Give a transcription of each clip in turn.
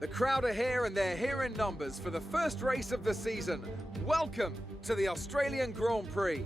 The crowd are here and they're here in numbers for the first race of the season. Welcome to the Australian Grand Prix.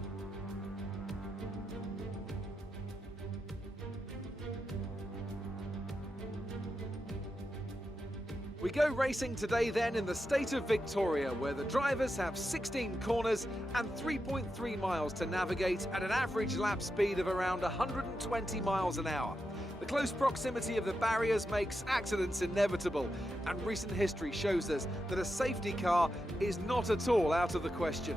We go racing today then in the state of Victoria, where the drivers have 16 corners and 3.3 miles to navigate at an average lap speed of around 120 miles an hour. The close proximity of the barriers makes accidents inevitable, and recent history shows us that a safety car is not at all out of the question.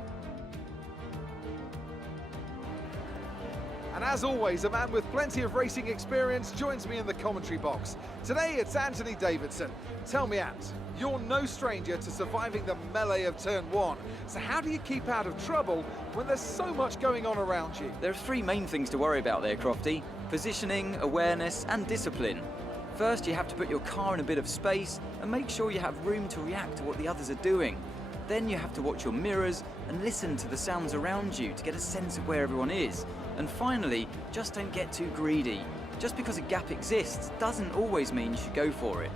And as always, a man with plenty of racing experience joins me in the commentary box. Today it's Anthony Davidson. Tell me, Ant, you're no stranger to surviving the melee of turn one. So how do you keep out of trouble when there's so much going on around you? There are three main things to worry about there, Crofty. Positioning, awareness and discipline. First, you have to put your car in a bit of space and make sure you have room to react to what the others are doing. Then you have to watch your mirrors and listen to the sounds around you to get a sense of where everyone is. And finally, just don't get too greedy. Just because a gap exists doesn't always mean you should go for it.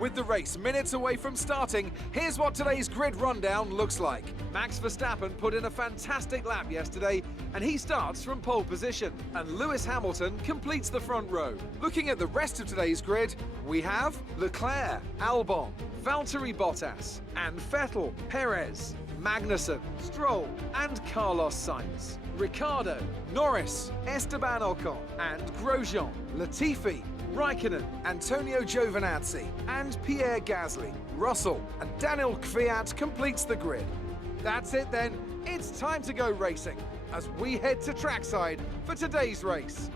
With the race minutes away from starting, here's what today's grid rundown looks like. Max Verstappen put in a fantastic lap yesterday, and he starts from pole position. And Lewis Hamilton completes the front row. Looking at the rest of today's grid, we have Leclerc, Albon, Valtteri Bottas, and Vettel, Perez, Magnussen, Stroll, and Carlos Sainz. Ricciardo, Norris, Esteban Ocon, and Grosjean, Latifi, Raikkonen, Antonio Giovinazzi, and Pierre Gasly. Russell and Daniel Kvyat completes the grid. That's it then, it's time to go racing as we head to trackside for today's race.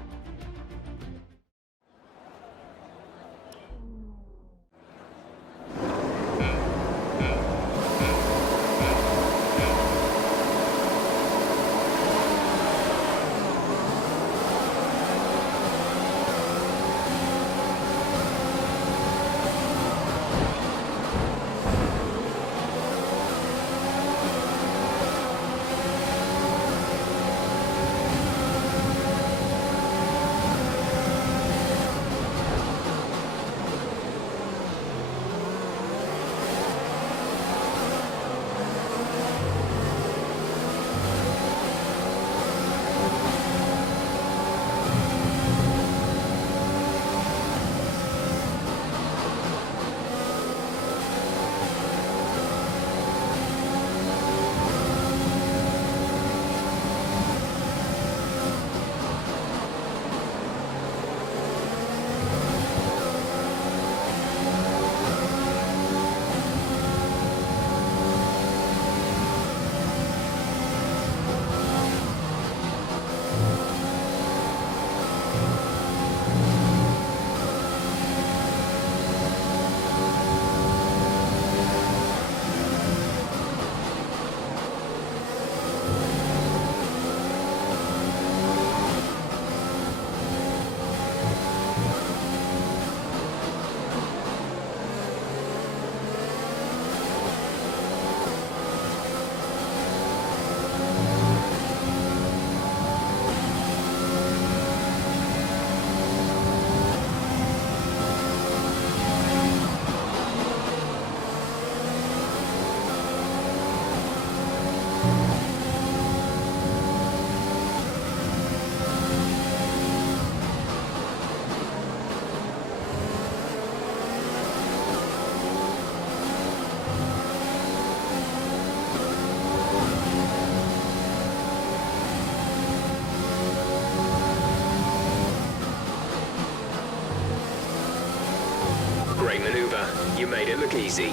Great maneuver. You made it look easy.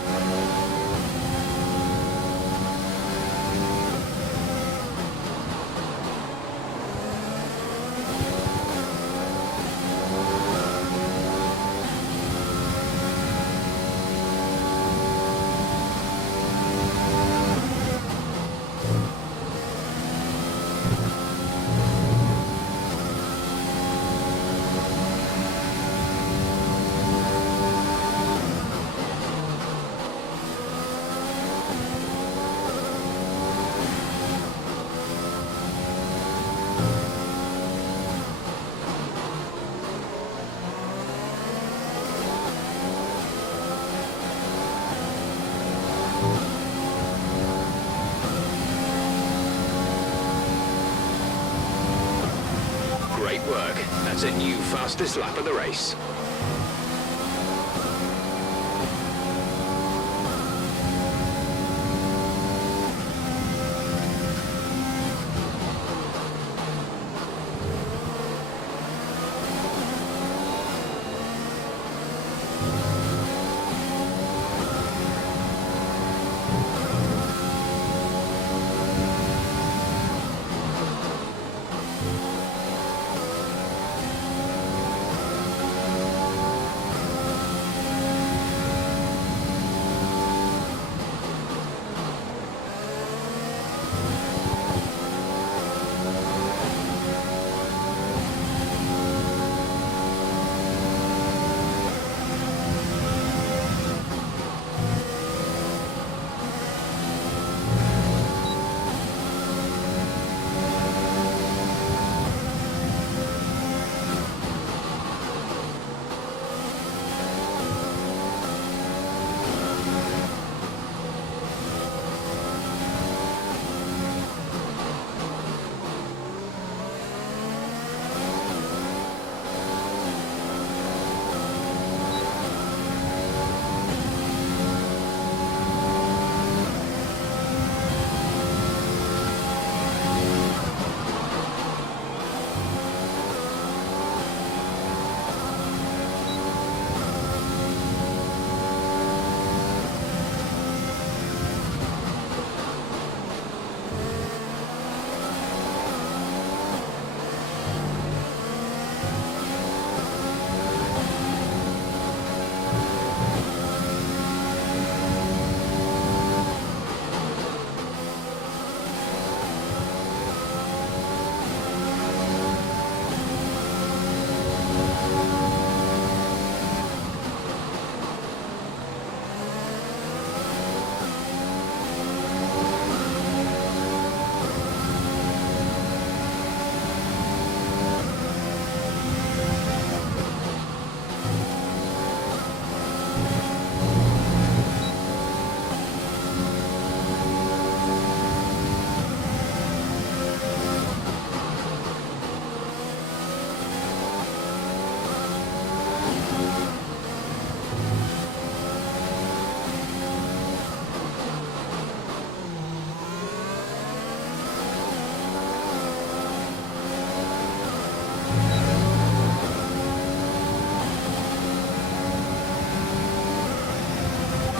Great work. That's a new fastest lap of the race.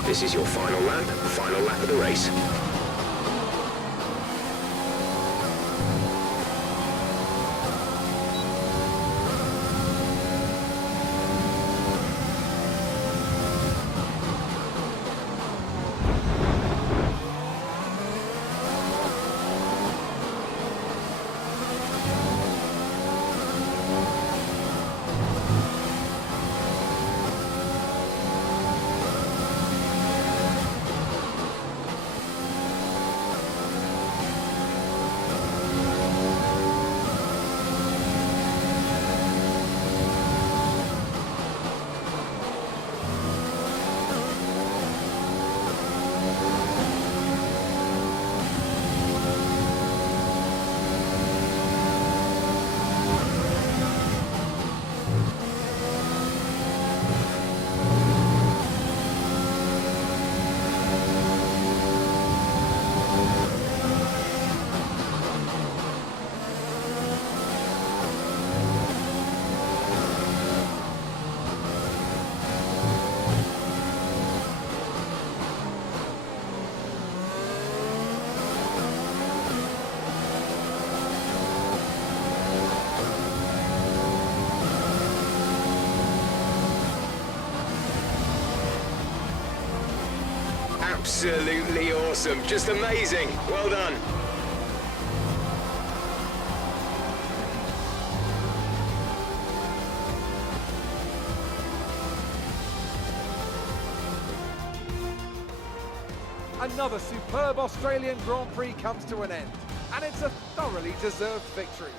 This is your final lap of the race. Absolutely awesome. Just amazing. Well done. Another superb Australian Grand Prix comes to an end, and it's a thoroughly deserved victory.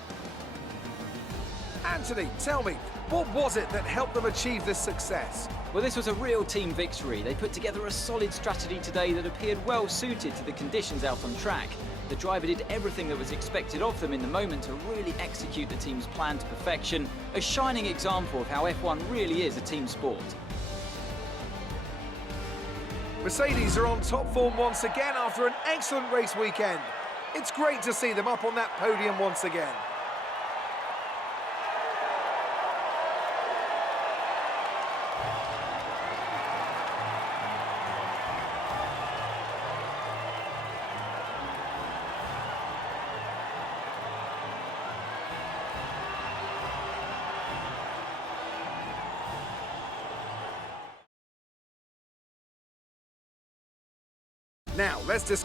Anthony, tell me, what was it that helped them achieve this success? Well, this was a real team victory. They put together a solid strategy today that appeared well suited to the conditions out on track. The The driver did everything that was expected of them in the moment to really execute the team's plan to perfection, a shining example of how F1 really is a team sport. Mercedes are on top form once again after an excellent race weekend. It's great to see them up on that podium once again. Now, let's discuss